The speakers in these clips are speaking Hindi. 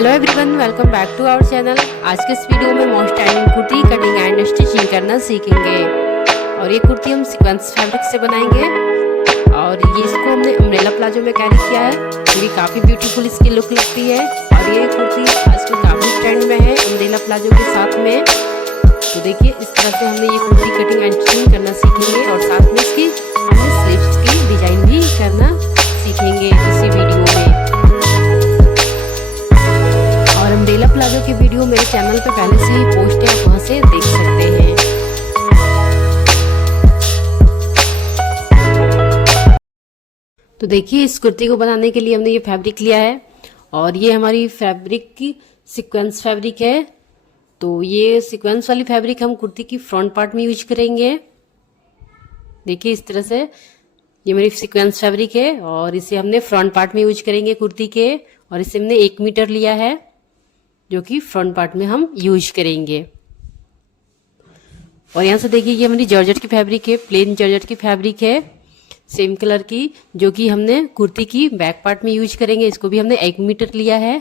Hello everyone, welcome back to our channel. आज के इस वीडियो में most trending kurti cutting and stitching करना सीखेंगे। और ये कुर्ती हम सीक्वेंस फैब्रिक से बनाएंगे और ये इसको हमने अम्ब्रेला प्लाजो में कैरी किया है। ये काफ़ी ब्यूटीफुल इसकी लुक लगती है और ये कुर्ती आजकल काफ़ी ट्रेंड में है अम्ब्रेला प्लाजो के साथ में। तो देखिए इस तरह से हमने ये कुर्ती कटिंग एंड स्टिचिंग करना सीखेंगे और साथ में इसकी हमने स्लीव्स की डिजाइन भी करना सीखेंगे इसी वीडियो में। अम्ब्रेला प्लाजो की वीडियो मेरे चैनल पे पहले से ही पोस्ट है, आप वहां से देख सकते हैं। तो देखिए इस कुर्ती को बनाने के लिए हमने ये फैब्रिक लिया है और ये हमारी फैब्रिक की सीक्वेंस फैब्रिक है। तो ये सीक्वेंस वाली फैब्रिक हम कुर्ती की फ्रंट पार्ट में यूज करेंगे। देखिए इस तरह से ये मेरी सीक्वेंस फैब्रिक है और इसे हमने फ्रंट पार्ट में यूज करेंगे कुर्ती के। और इसे हमने 1 मीटर लिया है जो कि फ्रंट पार्ट में हम यूज करेंगे। और यहाँ से देखिए ये हमारी जॉर्जेट की फैब्रिक है, प्लेन जॉर्जेट की फैब्रिक है सेम कलर की, जो कि हमने कुर्ती की बैक पार्ट में यूज करेंगे। इसको भी हमने 1 मीटर लिया है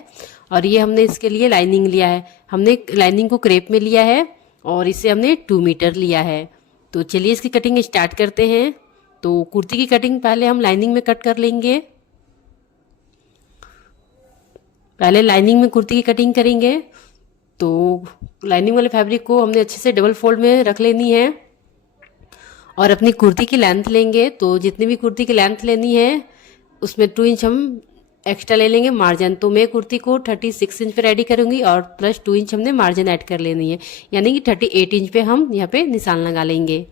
और ये हमने इसके लिए लाइनिंग लिया है। हमने लाइनिंग को क्रेप में लिया है और इसे हमने 2 मीटर लिया है। तो चलिए इसकी कटिंग स्टार्ट करते हैं। तो कुर्ती की कटिंग पहले हम लाइनिंग में कट कर लेंगे। पहले लाइनिंग में कुर्ती की कटिंग करेंगे। तो लाइनिंग वाले फैब्रिक को हमने अच्छे से डबल फोल्ड में रख लेनी है और अपनी कुर्ती की लेंथ लेंगे। तो जितनी भी कुर्ती की लेंथ लेनी है उसमें 2 इंच हम एक्स्ट्रा ले लेंगे मार्जिन। तो मैं कुर्ती को 36 इंच पे रेडी करूंगी और प्लस 2 इंच हमने मार्जिन ऐड कर लेनी है, यानी कि 38 इंच पे हम यहाँ पे निशान लगा लेंगे।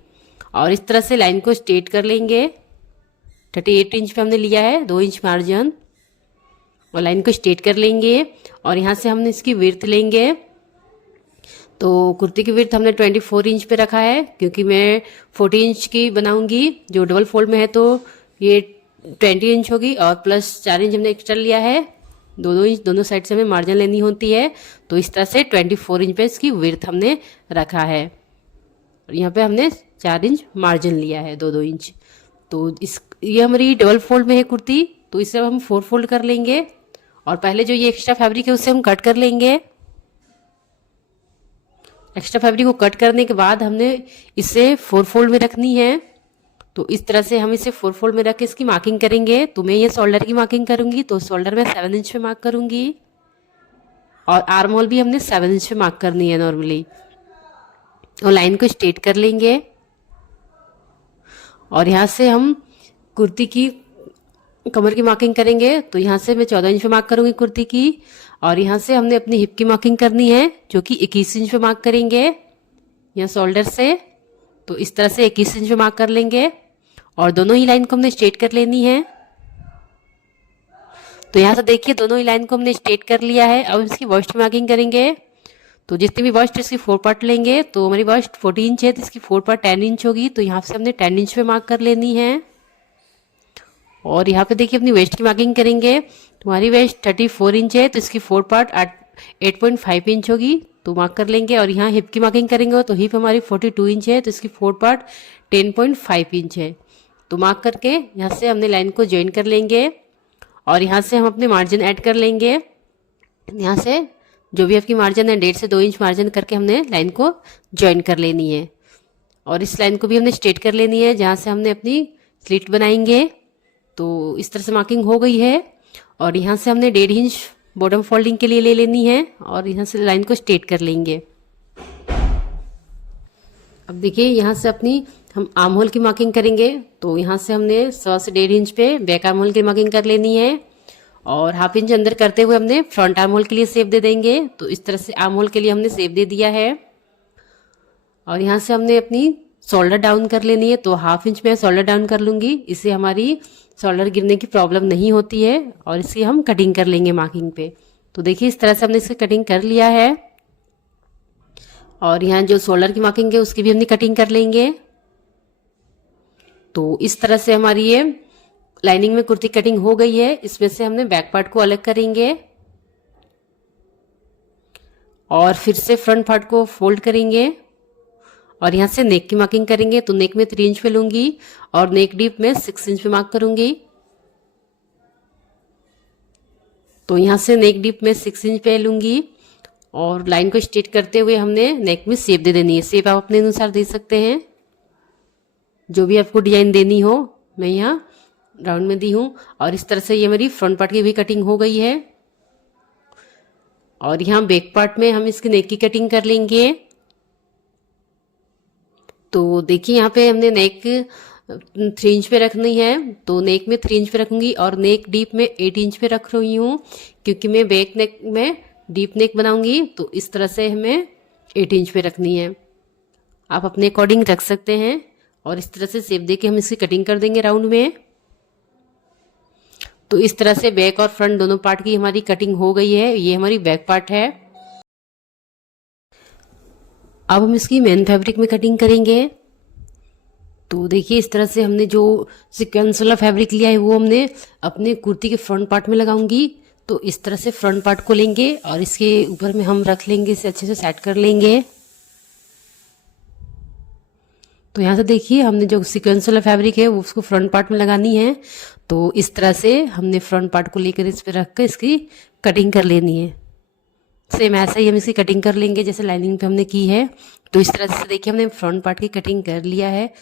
और इस तरह से लाइन को स्ट्रेट कर लेंगे। 38 इंच पे हमने लिया है 2 इंच मार्जिन और लाइन को स्ट्रेट कर लेंगे। और यहाँ से हमने इसकी विड्थ लेंगे। तो कुर्ती की विड्थ हमने 24 इंच पे रखा है क्योंकि मैं 40 इंच की बनाऊंगी। जो डबल फोल्ड में है तो ये 20 इंच होगी और प्लस 4 इंच हमने एक्स्ट्रा लिया है। 2-2 इंच दोनों साइड से हमें मार्जिन लेनी होती है। तो इस तरह से 24 इंच पे इसकी विड्थ हमने रखा है और यहाँ पे हमने 4 इंच मार्जिन लिया है 2-2 इंच। तो ये हमारी डबल फोल्ड में है कुर्ती, तो इसे हम 4 फोल्ड कर लेंगे और पहले जो ये एक्स्ट्रा फैब्रिक है उसे हम कट कर लेंगे। एक्स्ट्रा फैब्रिक को कट करने के बाद हमने इसे 4 फोल्ड में रखनी है। तो इस तरह से हम इसे 4 फोल्ड में रख के इसकी मार्किंग करेंगे। तो मैं ये शोल्डर की मार्किंग करूंगी, तो शोल्डर में 7 इंच पे मार्क करूंगी और आर्म होल भी हमने 7 इंच पे मार्क करनी है नॉर्मली। और लाइन को स्ट्रेट कर लेंगे और यहाँ से हम कुर्ती की कमर की मार्किंग करेंगे। तो यहाँ से मैं 14 इंच पे मार्क करूंगी कुर्ती की और यहाँ से हमने अपनी हिप की मार्किंग करनी है जो कि 21 इंच पे मार्क करेंगे यहाँ शोल्डर से। तो इस तरह से 21 इंच पे मार्क कर लेंगे और दोनों ही लाइन को हमने स्ट्रेट कर लेनी है। तो यहाँ से देखिए दोनों ही लाइन को हमने स्ट्रेट कर लिया है। अब इसकी वॉस्ट मार्किंग करेंगे। तो जितनी भी वॉस्ट इसकी 4 पार्ट लेंगे, तो हमारी वॉस्ट 40 इंच है तो इसकी 4 पार्ट 10 इंच होगी। तो यहाँ से हमने 10 इंच पे मार्क कर लेनी है। और यहाँ पे देखिए अपनी वेस्ट की मार्किंग करेंगे। तुम्हारी वेस्ट 34 इंच है तो इसकी 4 पार्ट 8.5 इंच होगी, तो मार्क कर लेंगे। और यहाँ हिप की मार्किंग करेंगे तो हिप हमारी 42 इंच है तो इसकी 4 पार्ट 10.5 इंच है। तो मार्क करके यहाँ से हमने लाइन को ज्वाइन कर लेंगे और यहाँ से हम अपने मार्जिन ऐड कर लेंगे। यहाँ से जो भी आपकी मार्जिन है 1.5 से 2 इंच मार्जिन करके हमने लाइन को ज्वाइन कर लेनी है। और इस लाइन को भी हमने स्ट्रेट कर लेनी है जहाँ से हमने अपनी स्लिट बनाएंगे। तो इस तरह से मार्किंग हो गई है और यहाँ से हमने 1.5 इंच बॉटम फोल्डिंग के लिए ले लेनी है और यहाँ से लाइन को स्ट्रेट कर लेंगे। अब देखिए यहाँ से अपनी हम आर्म होल की मार्किंग करेंगे। तो यहाँ से हमने 1.25 से 1.5 इंच पे बैक आर्म होल की मार्किंग कर लेनी है और ½ इंच अंदर करते हुए हमने फ्रंट आर्म होल के लिए शेप दे देंगे। तो इस तरह से आर्म होल के लिए हमने शेप दे दिया है और यहाँ से हमने अपनी शोल्डर डाउन कर लेनी है। तो ½ इंच में शोल्डर डाउन कर लूंगी, इससे हमारी शोल्डर गिरने की प्रॉब्लम नहीं होती है और इसकी हम कटिंग कर लेंगे मार्किंग पे। तो देखिए इस तरह से हमने इसकी कटिंग कर लिया है और यहाँ जो शोल्डर की मार्किंग है उसकी भी हमने कटिंग कर लेंगे। तो इस तरह से हमारी ये लाइनिंग में कुर्ती कटिंग हो गई है। इसमें से हमने बैक पार्ट को अलग करेंगे और फिर से फ्रंट पार्ट को फोल्ड करेंगे और यहाँ से नेक की मार्किंग करेंगे। तो नेक में 3 इंच पे लूंगी और नेक डीप में 6 इंच पे मार्क करूंगी। तो यहाँ से नेक डीप में 6 इंच पे लूँगी और लाइन को स्ट्रेट करते हुए हमने नेक में शेप दे देनी है। शेप आप अपने अनुसार दे सकते हैं, जो भी आपको डिजाइन देनी हो। मैं यहाँ राउंड में दी हूँ और इस तरह से ये मेरी फ्रंट पार्ट की भी कटिंग हो गई है। और यहाँ बैक पार्ट में हम इसकी नेक की कटिंग कर लेंगे। तो देखिए यहाँ पे हमने नेक 3 इंच पे रखनी है, तो नेक में 3 इंच पे रखूंगी और नेक डीप में 8 इंच पे रख रही हूँ, क्योंकि मैं बैक नेक में डीप नेक बनाऊंगी। तो इस तरह से हमें 8 इंच पे रखनी है। आप अपने अकॉर्डिंग रख सकते हैं और इस तरह से शेप दे के हम इसकी कटिंग कर देंगे राउंड में। तो इस तरह से बैक और फ्रंट दोनों पार्ट की हमारी कटिंग हो गई है। ये हमारी बैक पार्ट है। अब हम इसकी मेन फैब्रिक में कटिंग करेंगे। तो देखिए इस तरह से हमने जो सीक्वेंस वाला फैब्रिक लिया है वो हमने अपने कुर्ती के फ्रंट पार्ट में लगाऊंगी। तो इस तरह से फ्रंट पार्ट को लेंगे और इसके ऊपर में हम रख लेंगे, इसे अच्छे से सेट कर लेंगे। तो यहाँ से देखिए हमने जो सीक्वेंस वाला फैब्रिक है वो उसको फ्रंट पार्ट में लगानी है। तो इस तरह से हमने फ्रंट पार्ट को लेकर इस पर रख कर इसकी कटिंग कर लेनी है। सेम ऐसा ही हम इसकी कटिंग कर लेंगे जैसे लाइनिंग पे हमने की है। तो इस तरह से देखिए हमने फ्रंट पार्ट की कटिंग कर लिया है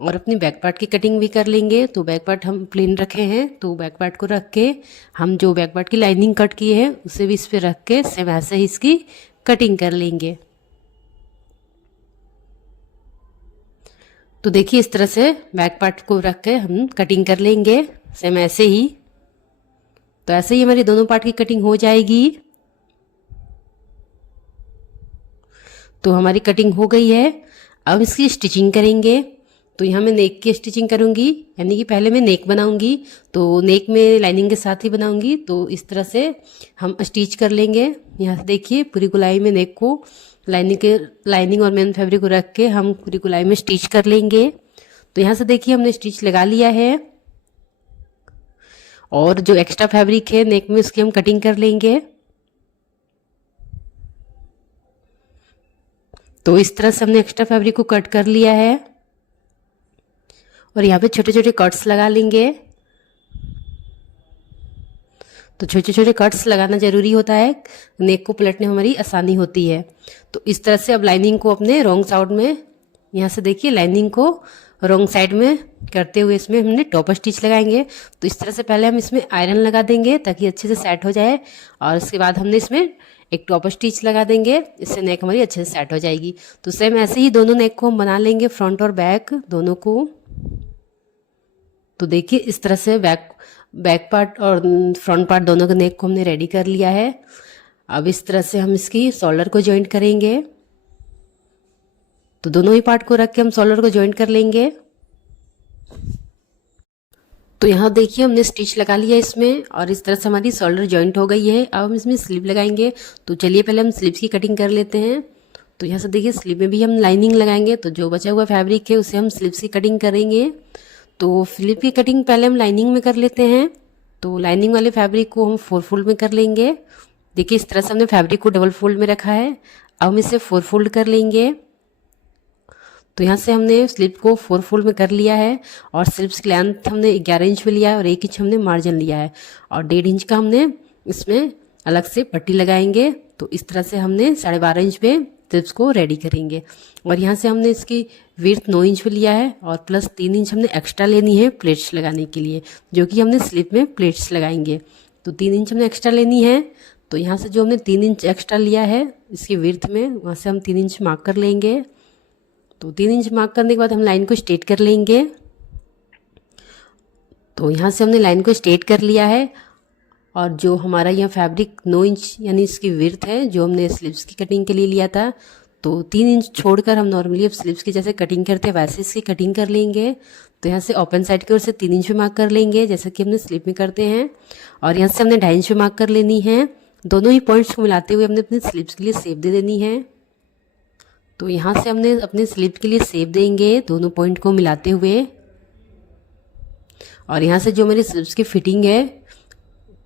और अपनी बैक पार्ट की कटिंग भी कर लेंगे। तो बैक पार्ट हम प्लेन रखे हैं, तो बैक पार्ट को रख के हम जो बैक पार्ट की लाइनिंग कट की है उसे भी इस पर रख के सेम ऐसे ही इसकी कटिंग कर लेंगे। तो देखिए इस तरह से बैक पार्ट को रख के हम कटिंग कर लेंगे सेम ऐसे ही। तो ऐसे ही हमारी दोनों पार्ट की कटिंग हो जाएगी। तो हमारी कटिंग हो गई है। अब इसकी स्टिचिंग करेंगे। तो यहाँ मैं नेक की स्टिचिंग करूँगी, यानी कि पहले मैं नेक बनाऊँगी। तो नेक में लाइनिंग के साथ ही बनाऊँगी। तो इस तरह से हम स्टिच कर लेंगे। यहाँ से देखिए पूरी गोलाई में नेक को लाइनिंग और मेन फैब्रिक को रख के हम पूरी गोलाई में स्टिच कर लेंगे। तो यहाँ से देखिए हमने स्टिच लगा लिया है और जो एक्स्ट्रा फैब्रिक है नेक में उसकी हम कटिंग कर लेंगे। तो इस तरह से हमने एक्स्ट्रा फैब्रिक को कट कर लिया है और यहाँ पे छोटे छोटे कट्स लगा लेंगे। तो छोटे छोटे कट्स लगाना जरूरी होता है, नेक को पलटने में हमारी आसानी होती है। तो इस तरह से अब लाइनिंग को अपने रॉन्ग साइड में, यहाँ से देखिए लाइनिंग को रॉन्ग साइड में करते हुए इसमें हमने टॉप स्टिच लगाएंगे। तो इस तरह से पहले हम इसमें आयरन लगा देंगे ताकि अच्छे से सेट हो जाए और उसके बाद हमने इसमें एक टॉप स्टिच लगा देंगे। इससे नेक हमारी अच्छे से सेट हो जाएगी। तो सेम ऐसे ही दोनों नेक को हम बना लेंगे, फ्रंट और बैक दोनों को। तो देखिए इस तरह से बैक पार्ट और फ्रंट पार्ट दोनों के नेक को हमने रेडी कर लिया है। अब इस तरह से हम इसकी शोल्डर को जॉइंट करेंगे। तो दोनों ही पार्ट को रख के हम शोल्डर को जॉइंट कर लेंगे। तो यहाँ देखिए हमने स्टिच लगा लिया इसमें और इस तरह से हमारी शोल्डर जॉइंट हो गई है। अब हम इसमें स्लीव लगाएंगे। तो चलिए पहले हम स्लीव्स की कटिंग कर लेते हैं। तो यहाँ से देखिए स्लीव में भी हम लाइनिंग लगाएंगे। तो जो बचा हुआ फैब्रिक है उसे हम स्लीव्स की कटिंग करेंगे। तो स्लीव की कटिंग पहले हम लाइनिंग में कर लेते हैं। तो लाइनिंग वाले फैब्रिक को हम 4 फोल्ड में कर लेंगे। देखिए इस तरह से हमने फैब्रिक को डबल फोल्ड में रखा है। अब हम इसे 4 फोल्ड कर लेंगे। तो यहाँ से हमने स्लीव को 4 फोल्ड में कर लिया है और स्लीव्स की लेंथ हमने 11 इंच में लिया है और 1 इंच हमने मार्जिन लिया है और 1.5 इंच का हमने इसमें अलग से पट्टी लगाएंगे। तो इस तरह से हमने 12.5 इंच पे स्लीव्स को रेडी करेंगे। और यहाँ से हमने इसकी विड्थ 9 इंच पे लिया है और प्लस 3 इंच हमने एक्स्ट्रा लेनी है प्लेट्स लगाने के लिए, जो कि हमने स्लीव में प्लेट्स लगाएंगे। तो 3 इंच हमने एक्स्ट्रा लेनी है। तो यहाँ से जो हमने 3 इंच एक्स्ट्रा लिया है इसकी विड्थ में, वहाँ से हम 3 इंच मार्क कर लेंगे। तो 3 इंच मार्क करने के बाद हम लाइन को स्ट्रेट कर लेंगे। तो यहाँ से हमने लाइन को स्ट्रेट कर लिया है और जो हमारा यहाँ फैब्रिक 9 इंच यानी इसकी विड्थ है जो हमने स्लीव्स की कटिंग के लिए लिया था, तो 3 इंच छोड़कर हम नॉर्मली अब स्लीव्स की जैसे कटिंग करते हैं वैसे इसकी कटिंग कर लेंगे। तो यहाँ से ओपन साइड की ओर से 3 इंच पे मार्क कर लेंगे जैसा कि हमने स्लीव में करते हैं और यहाँ से हमने 2.5 इंच पे मार्क कर लेनी है। दोनों ही पॉइंट्स को मिलाते हुए हमने अपने स्लीव्स के लिए शेप दे देनी है। तो यहाँ से हमने अपने स्लीव के लिए शेप देंगे दोनों पॉइंट को मिलाते हुए। और यहाँ से जो मेरी स्लीव्स की फिटिंग है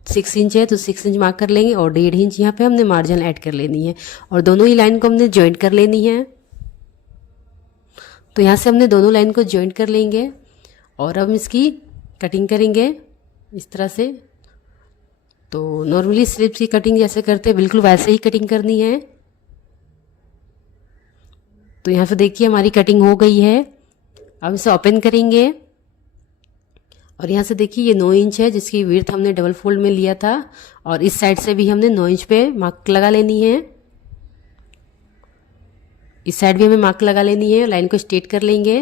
6 इंच है तो 6 इंच मार्क कर लेंगे और 1.5 इंच यहाँ पे हमने मार्जिन ऐड कर लेनी है और दोनों ही लाइन को हमने ज्वाइंट कर लेनी है। तो यहाँ से हमने दोनों लाइन को ज्वाइंट कर लेंगे और अब इसकी कटिंग करेंगे इस तरह से। तो नॉर्मली स्लीव्स की कटिंग जैसे करते हैं बिल्कुल वैसे ही कटिंग करनी है। तो यहाँ पे देखिए हमारी कटिंग हो गई है। अब इसे ओपन करेंगे और यहाँ से देखिए ये 9 इंच है जिसकी विड्थ हमने डबल फोल्ड में लिया था, और इस साइड से भी हमने 9 इंच पे मार्क लगा लेनी है। इस साइड भी हमें मार्क लगा लेनी है, लाइन को स्ट्रेट कर लेंगे।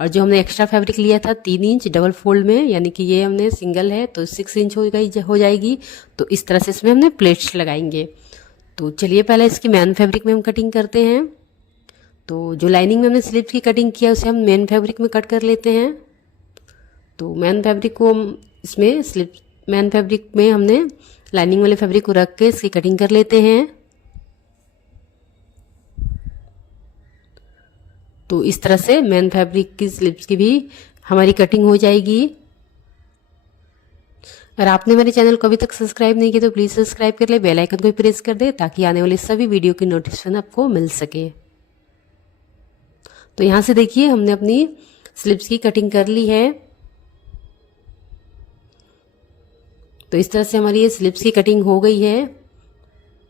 और जो हमने एक्स्ट्रा फैब्रिक लिया था 3 इंच डबल फोल्ड में, यानी कि ये हमने सिंगल है तो 6 इंच हो जाएगी। तो इस तरह से इसमें हमने प्लेट्स लगाएंगे। तो चलिए पहले इसकी मेन फैब्रिक में हम कटिंग करते हैं। तो जो लाइनिंग में हमने स्लीव्स की कटिंग किया उसे हम मेन फैब्रिक में कट कर लेते हैं। तो मेन फैब्रिक को हम इसमें मेन फैब्रिक में हमने लाइनिंग वाले फैब्रिक को रख के इसकी कटिंग कर लेते हैं। तो इस तरह से मेन फैब्रिक की स्लीव्स की भी हमारी कटिंग हो जाएगी। अगर आपने मेरे चैनल को अभी तक सब्सक्राइब नहीं किया तो प्लीज़ सब्सक्राइब कर ले, बेल आइकन को प्रेस कर दे ताकि आने वाली सभी वीडियो की नोटिफिकेशन आपको मिल सके। तो यहाँ से देखिए हमने अपनी स्लीव्स की कटिंग कर ली है। तो इस तरह से हमारी ये स्लीव्स की कटिंग हो गई है,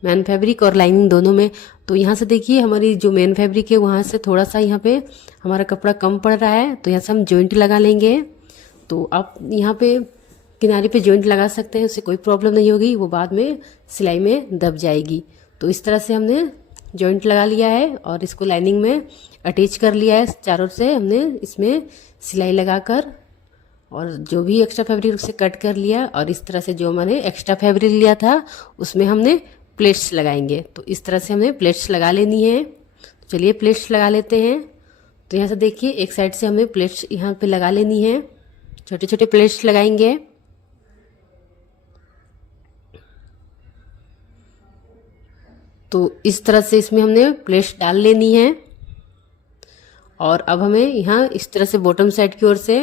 मेन फैब्रिक और लाइनिंग दोनों में। तो यहाँ से देखिए हमारी जो मेन फैब्रिक है वहाँ से थोड़ा सा यहाँ पे हमारा कपड़ा कम पड़ रहा है, तो यहाँ से हम जॉइंट लगा लेंगे। तो आप यहाँ पे किनारे पे जॉइंट लगा सकते हैं, उससे कोई प्रॉब्लम नहीं होगी, वो बाद में सिलाई में दब जाएगी। तो इस तरह से हमने जॉइंट लगा लिया है और इसको लाइनिंग में अटैच कर लिया है। चारों से हमने इसमें सिलाई लगाकर और जो भी एक्स्ट्रा फैब्रिक उसे कट कर लिया, और इस तरह से जो मैंने एक्स्ट्रा फैब्रिक लिया था उसमें हमने प्लेट्स लगाएंगे। तो इस तरह से हमें प्लेट्स लगा लेनी है। तो चलिए प्लेट्स लगा लेते हैं। तो यहाँ से देखिए एक साइड से हमें प्लेट्स यहाँ पे लगा लेनी है, छोटे छोटे प्लेट्स लगाएंगे। तो इस तरह से इसमें हमने प्लेट्स डाल लेनी है। और अब हमें यहाँ इस तरह से बॉटम साइड की ओर से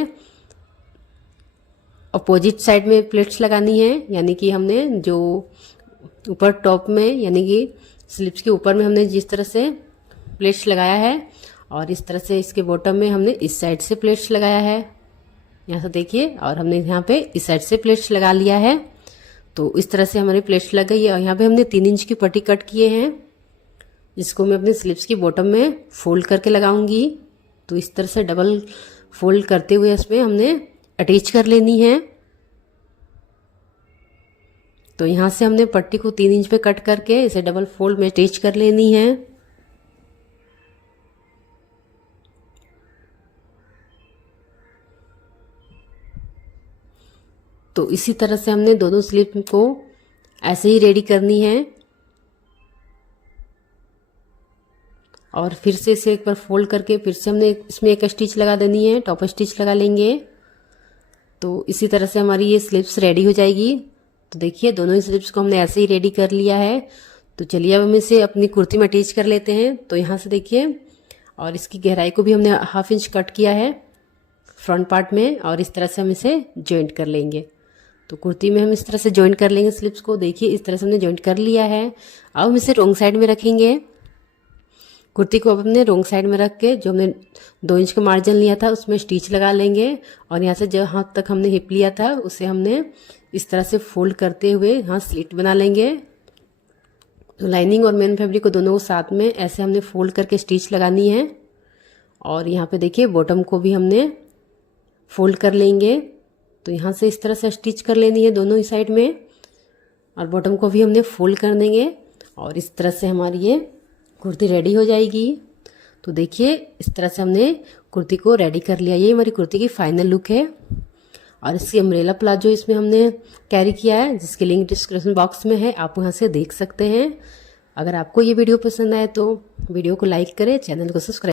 अपोजिट साइड में प्लेट्स लगानी है, यानी कि हमने जो ऊपर टॉप में यानी कि स्लीव्स के ऊपर में हमने जिस तरह से प्लेट्स लगाया है, और इस तरह से इसके बॉटम में हमने इस साइड से प्लेट्स लगाया है। यहाँ से देखिए, और हमने यहाँ पे इस साइड से प्लेट्स लगा लिया है। तो इस तरह से हमारी प्लेट्स लग गई है। और यहाँ पे हमने 3 इंच की पट्टी कट किए हैं, जिसको मैं अपने स्लीव्स की बॉटम में फोल्ड करके लगाऊंगी। तो इस तरह से डबल फोल्ड करते हुए इसमें हमने अटैच कर लेनी है। तो यहाँ से हमने पट्टी को 3 इंच पे कट करके इसे डबल फोल्ड में अटैच कर लेनी है। तो इसी तरह से हमने दोनों स्लीव को ऐसे ही रेडी करनी है। और फिर से इसे एक बार फोल्ड करके फिर से हमने इसमें एक स्टिच लगा देनी है, टॉप स्टिच लगा लेंगे। तो इसी तरह से हमारी ये स्लीव्स रेडी हो जाएगी। तो देखिए दोनों ही स्लीव्स को हमने ऐसे ही रेडी कर लिया है। तो चलिए अब हम इसे अपनी कुर्ती में अटैच कर लेते हैं। तो यहाँ से देखिए, और इसकी गहराई को भी हमने 1/2 इंच कट किया है फ्रंट पार्ट में, और इस तरह से हम इसे जॉइंट कर लेंगे। तो कुर्ती में हम इस तरह से जॉइंट कर लेंगे स्लीव्स को। देखिए इस तरह से हमने जॉइंट कर लिया है। अब हम इसे रोंग साइड में रखेंगे। कुर्ती को अब हमने रोंग साइड में रख के जो हमने 2 इंच का मार्जिन लिया था उसमें स्टिच लगा लेंगे। और यहाँ से जहाँ तक हमने हिप लिया था उसे हमने इस तरह से फोल्ड करते हुए यहाँ स्लिट बना लेंगे। तो लाइनिंग और मेन फैब्रिक को दोनों को साथ में ऐसे हमने फोल्ड करके स्टिच लगानी है। और यहाँ पे देखिए बॉटम को भी हमने फोल्ड कर लेंगे। तो यहाँ से इस तरह से स्टिच कर लेनी है दोनों ही साइड में, और बॉटम को भी हमने फोल्ड कर देंगे। और इस तरह से हमारी ये कुर्ती रेडी हो जाएगी। तो देखिए इस तरह से हमने कुर्ती को रेडी कर लिया। ये हमारी कुर्ती की फाइनल लुक है। और इसकी अम्ब्रेला प्लाजो इसमें हमने कैरी किया है, जिसकी लिंक डिस्क्रिप्शन बॉक्स में है, आप वहाँ से देख सकते हैं। अगर आपको ये वीडियो पसंद आए तो वीडियो को लाइक करें, चैनल को सब्सक्राइब